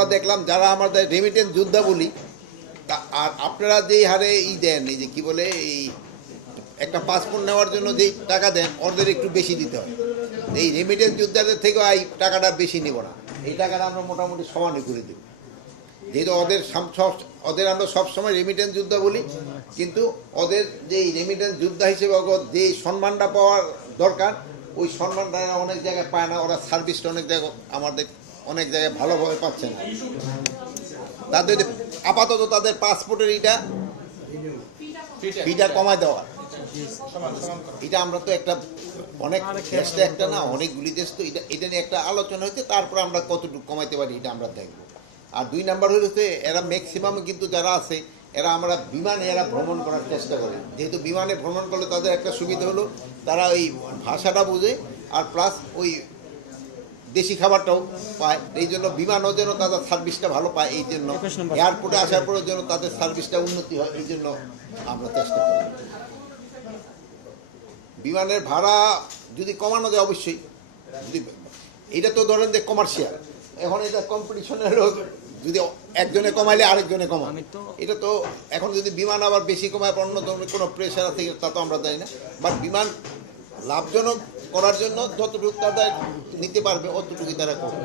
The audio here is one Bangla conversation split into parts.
আমরা দেখলাম যারা আমাদের রেমিটেন্স যোদ্ধা বলি, তা আর আপনারা যেই হারে ই দেন, এই যে কি বলে, এই একটা পাসপোর্ট নেওয়ার জন্য যেই টাকা দেন, ওদের একটু বেশি দিতে হয়। এই রেমিটেন্স যোদ্ধাদের থেকেও এই টাকাটা বেশি নেব না। এই টাকাটা আমরা মোটামুটি সমানই করে দেব। যেহেতু ওদের ওদের আমরা সবসময় রেমিটেন্স যোদ্ধা বলি, কিন্তু ওদের যে রেমিটেন্স যোদ্ধা হিসেবে যে সম্মানটা পাওয়ার দরকার, ওই সম্মানটা অনেক জায়গায় পায় না, ওরা সার্ভিসটা অনেক জায়গায় আমাদের অনেক জায়গায় ভালোভাবে পাচ্ছে না তাদের আপাতত তাদের পাসপোর্টের এটা ফিটা কমায় দেওয়া। এটা আমরা তো একটা অনেক দেশটা একটা না অনেকগুলি দেশ তো এটা এটা নিয়ে একটা আলোচনা হয়েছে, তারপর আমরা কতটুকু কমাইতে পারি এটা আমরা দেখব। আর দুই নাম্বার হচ্ছে এরা ম্যাক্সিমাম কিন্তু যারা আছে, এরা আমরা বিমানে এরা ভ্রমণ করার চেষ্টা করে। যেহেতু বিমানে ভ্রমণ করলে তাদের একটা সুবিধা হলো, তারা ওই ভাষাটা বোঝে, আর প্লাস ওই দেশি খাবারটাও পায়। এই জন্য বিমানও যেন তাদের সার্ভিসটা ভালো পায় এই জন্য। এয়ারপোর্টে আসার পরের জন্য তাদের সার্ভিসটা উন্নতি হয় এই জন্য আমরা চেষ্টা করি। বিমানের ভাড়া যদি কমানো যায় অবশ্যই। যদি এটা তো ধরেন যে কমার্শিয়াল এখন এটা কম্পিটিশনের যদি একজনে কমাইলে আরেকজনে কমায়। এটা তো এখন যদি বিমান আবার বেশি কমায় অন্য ধরনের কোনো প্রেশার থেকে তা তো আমরা জানি না। বাট বিমান লাভজনক করার জন্য যতটুকু তারা নিতে পারবে, অতটুকুই তারা করবে।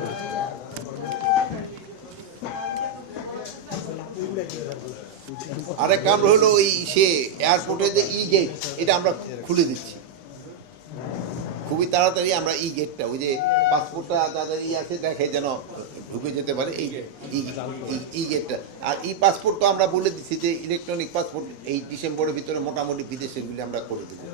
আরেক কাম হলো ওই সে এয়ারপোর্টে যে ই গেট এটা আমরা খুলে দিচ্ছি। খুবই তাড়াতাড়ি আমরা ই গেটটা ওই যে পাসপোর্টটা তাদের ই আছে, দেখে যেন ঢুকে যেতে পারে এই ই গেটটা আর ই পাসপোর্ট তো আমরা বলে দিচ্ছি যে ইলেকট্রনিক পাসপোর্ট এই ডিসেম্বরের ভিতরে মোটামুটি বিদেশেগুলি আমরা করে দেবো।